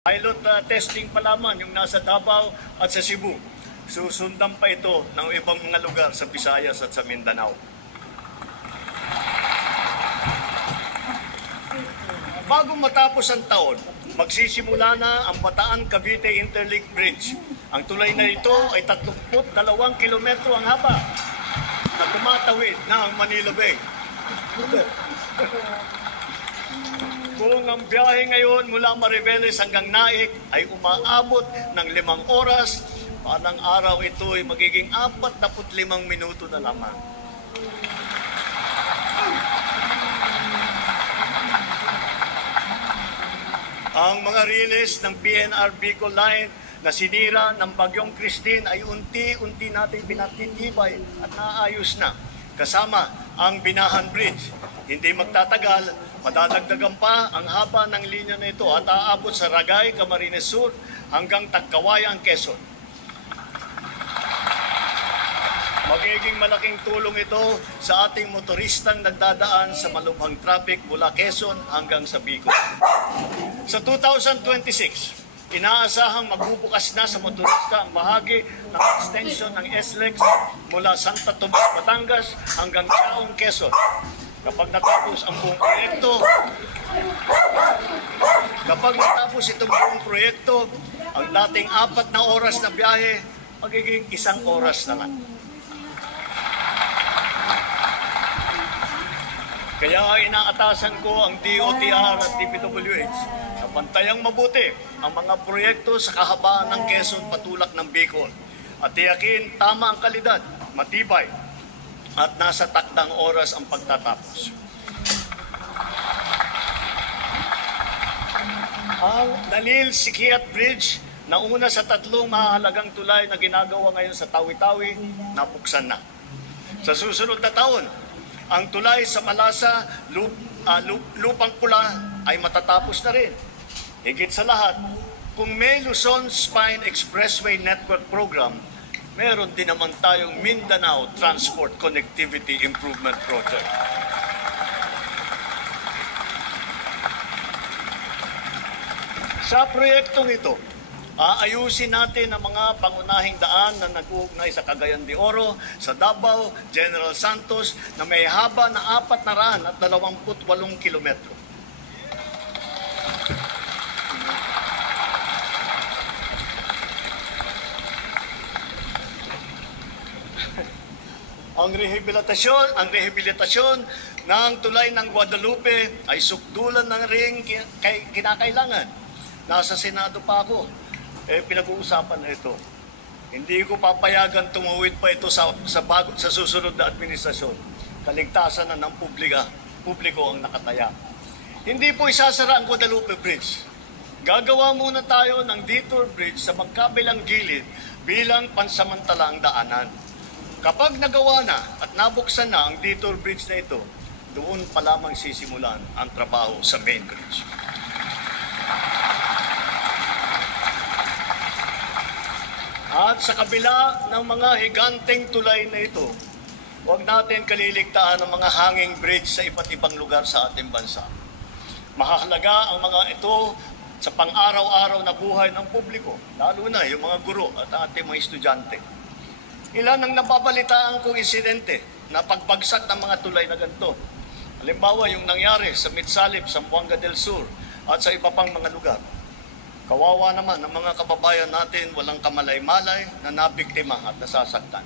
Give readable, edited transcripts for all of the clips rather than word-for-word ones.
Pilot testing pa lamang yung nasa Davao at sa Cebu. Susundan pa ito ng ibang mga lugar sa Visayas at sa Mindanao. Bago matapos ang taon, magsisimula na ang Bataan-Cavite Interlink Bridge. Ang tulay na ito ay 32 kilometro ang haba na tumatawid na ang Manila Bay. Kung ang biyahe ngayon mula Mariveles hanggang Naik ay umaabot ng 5 oras, parang araw ito ay magiging 45 minuto na lamang. Ang mga riles ng PNR Bicol Line na sinira ng Bagyong Christine ay unti-unti natin pinatitibay at naayos na. Kasama ang Binahan Bridge. Hindi magtatagal, madadagdagan pa ang haba ng linya na ito at aabot sa Ragay, Camarines Sur hanggang Tagkawayan, Quezon. Magiging malaking tulong ito sa ating motoristang nagdadaan sa malubhang traffic mula Quezon hanggang sa Bicol. Sa 2026, inaasahang magbubukas na sa motorista ang bahagi ng extension ng SLEX mula Santa Tomas, Batangas hanggang Chaong, Quezon. Kapag natapos itong buong proyekto, ang dating 4 na oras na biyahe, magiging 1 oras na lang. Kaya inaatasan ko ang DOTR at DPWH na bantayang mabuti ang mga proyekto sa kahabaan ng Quezon patulak ng Bicol at tiyakin tama ang kalidad, matibay, at nasa takdang oras ang pagtatapos. Ang Dalil-Sikiat Bridge na una sa 3 mahalagang tulay na ginagawa ngayon sa Tawi-Tawi, napuksan na. Sa susunod na taon, ang tulay sa Malasa, Lupang Pula ay matatapos na rin. Higit sa lahat, kung may Luzon Spine Expressway Network Program, meron din naman tayong Mindanao Transport Connectivity Improvement Project. Sa proyektong ito, aayusin natin ang mga pangunahing daan na nag-uugnay sa Cagayan de Oro, sa Davao, General Santos na may haba na 428 kilometro. Ang rehabilitasyon ng tulay ng Guadalupe ay sukdulan ng ring kinakailangan. Nasa Senado pa ako. Pinag-uusapan na ito. Hindi ko papayagan tumuwid pa ito sa susunod na administrasyon. Kaligtasan na ng publiko ang nakataya. Hindi po isasara ang Guadalupe Bridge. Gagawa muna tayo ng detour bridge sa magkabilang gilid bilang pansamantalaang daanan. Kapag nagawa na at nabuksan na ang detour bridge na ito, doon pa lamang sisimulan ang trabaho sa main bridge. At sa kabila ng mga higanteng tulay na ito, huwag natin kaliligtaan ang mga hanging bridge sa iba't ibang lugar sa ating bansa. Mahalaga ang mga ito sa pang-araw-araw na buhay ng publiko, lalo na yung mga guro at ating mga estudyante. Ilan ang nababalitaan kong insidente na pagbagsak ng mga tulay na ganito. Halimbawa, yung nangyari sa Mitsalip, Zamboanga del Sur at sa iba pang mga lugar. Kawawa naman ang mga kababayan natin walang kamalay-malay na nabiktima at nasasaktan.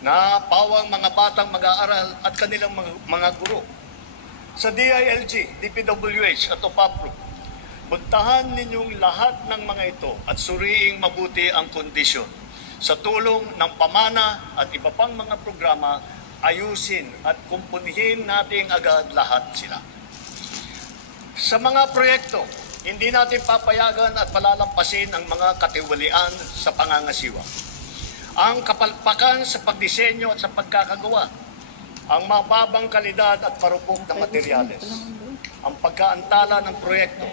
Napawang mga batang mag-aaral at kanilang mga guro. Sa DILG, DPWH at OPAPRO, buntahan ninyong lahat ng mga ito at suriing mabuti ang kondisyon. Sa tulong ng pamana at iba pang mga programa, ayusin at kumpunihin natin agad lahat sila. Sa mga proyekto, hindi natin papayagan at palalampasin ang mga katiwalian sa pangangasiwa. Ang kapalpakan sa pagdisenyo at sa pagkakagawa, ang mababang kalidad at parupok na materyales, ang pagkaantala ng proyekto,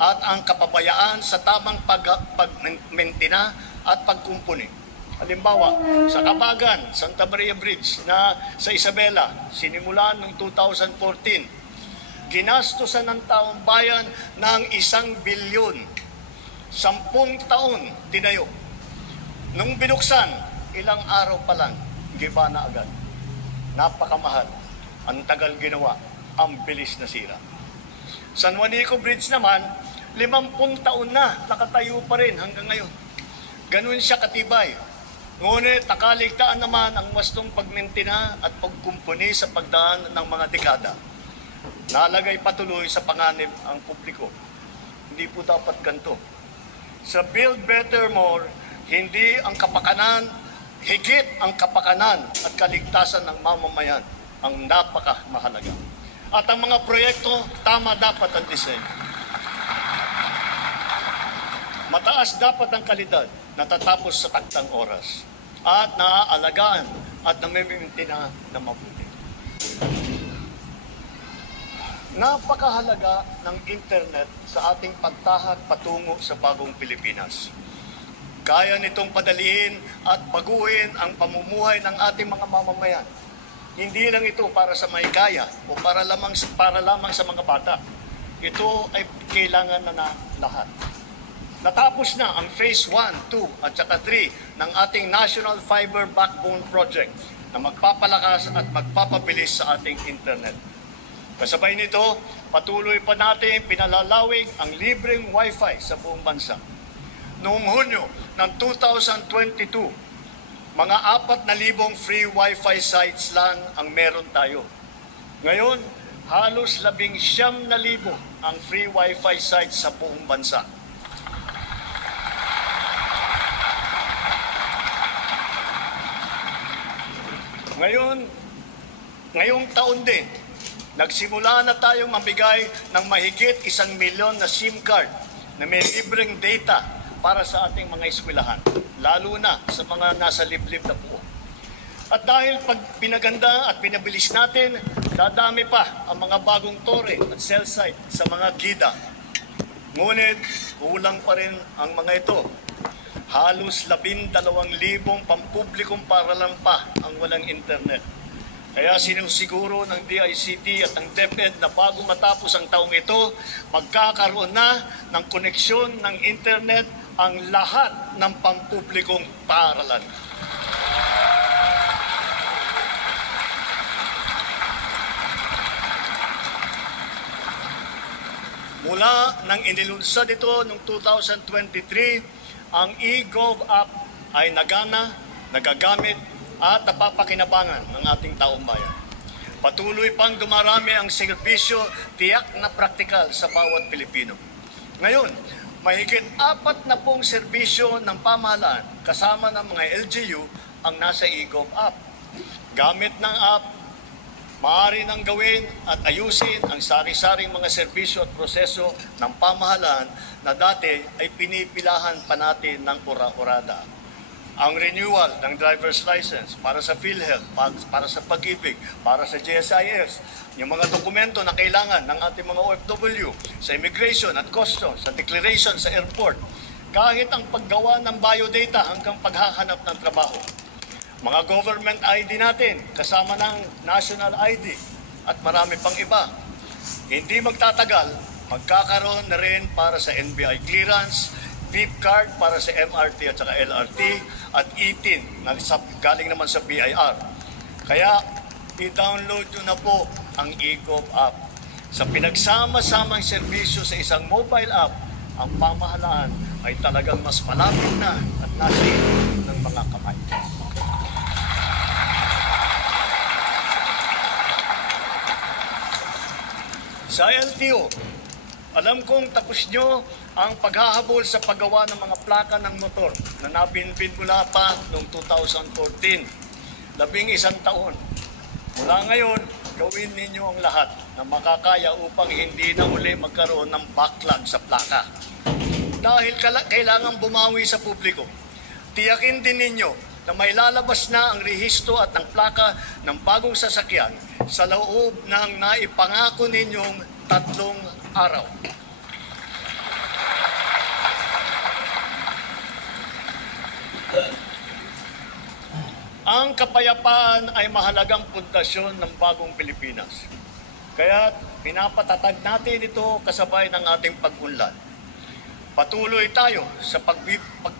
at ang kapabayaan sa tamang pagmentina at pagkumpuni. Halimbawa, sa Kabagan, Santa Maria Bridge na sa Isabela, sinimulan noong 2014, ginastosan ng taong bayan ng 1 bilyon 10 taon tinayo. Nung binuksan, ilang araw pa lang, giba na agad. Napakamahal. Ang tagal ginawa. Ang bilis na sira. San Juanico Bridge naman, 50 taon na nakatayo pa rin hanggang ngayon. Ganun siya katibay. Ngunit nakaligtaan naman ang wastong pagmintina at pagkumpuni sa pagdaan ng mga dekada. Nalagay patuloy sa panganib ang publiko. Hindi po dapat ganito. Sa Build Better More, hindi ang kapakanan, higit ang kapakanan at kaligtasan ng mamamayan ang napakamahalaga. At ang mga proyekto, tama dapat ang disenyo. Mataas dapat ang kalidad, natatapos sa taktang oras, at naaalagaan at namimintina na mabuti. Napakahalaga ng internet sa ating pagtahak patungo sa bagong Pilipinas. Kaya nitong padaliin at baguhin ang pamumuhay ng ating mga mamamayan. Hindi lang ito para sa may kaya o para lamang sa mga bata. Ito ay kailangan na lahat. Natapos na ang Phase 1, 2 at saka 3 ng ating National Fiber Backbone Project na magpapalakas at magpapabilis sa ating internet. Kasabay nito, patuloy pa natin pinalalawig ang libreng Wi-Fi sa buong bansa. Noong Hunyo ng 2022, mga 4,000 free Wi-Fi sites lang ang meron tayo. Ngayon, halos 19,000 ang free Wi-Fi sites sa buong bansa. Ngayong taon din, nagsimula na tayong mamigay ng mahigit 1 milyon na SIM card na may libreng data para sa ating mga eskwelahan, lalo na sa mga nasa liblib na buo. At dahil pag pinaganda at pinabilis natin, dadami pa ang mga bagong tore at cell site sa mga gida. Ngunit, kulang pa rin ang mga ito. Halos 12,000 pampublikong paralan pa ang walang internet. Kaya sinusiguro ng DICT at ng DepEd na bago matapos ang taong ito, magkakaroon na ng koneksyon ng internet ang lahat ng pampublikong paaralan. Mula nang inilunsad ito noong 2023, ang eGov app ay nagana, nagagamit at napapakinabangan ng ating taong bayan. Patuloy pang dumarami ang serbisyo tiyak na praktikal sa bawat Pilipino. Ngayon, mahigit 40 serbisyo ng pamahalaan kasama ng mga LGU ang nasa eGov app. Gamit ng app, maaari nang gawin at ayusin ang sari-saring mga serbisyo at proseso ng pamahalaan na dati ay pinipilahan pa natin ng ura-urada. Ang renewal ng driver's license para sa PhilHealth, para sa Pag-ibig, para sa GSIS, yung mga dokumento na kailangan ng ating mga OFW sa immigration at customs, sa declaration sa airport, kahit ang paggawa ng biodata hanggang paghahanap ng trabaho. Mga government ID natin, kasama ng national ID at marami pang iba. Hindi magtatagal, magkakaroon na rin para sa NBI clearance, PIP card para sa MRT at saka LRT, at e-tin na galing naman sa BIR. Kaya, i-download nyo na po ang eGov app. Sa pinagsama-samang serbisyo sa isang mobile app, ang pamahalaan ay talagang mas malapit na at nasa ilo ng mga kamay. Sa LTO, alam kong tapos nyo ang paghahabol sa paggawa ng mga plaka ng motor na nabinbin mula pa noong 2014. 11 taon. Mula ngayon, gawin ninyo ang lahat na makakaya upang hindi na uli magkaroon ng backlog sa plaka. Dahil kailangan bumawi sa publiko, tiyakin din ninyo na may lalabas na ang rehistro at ang plaka ng bagong sasakyan sa loob ng naipangako ninyong 3 araw. Ang kapayapaan ay mahalagang pundasyon ng bagong Pilipinas. Kaya pinapatatag natin ito kasabay ng ating pag-unlad. Patuloy tayo sa pagpapalagay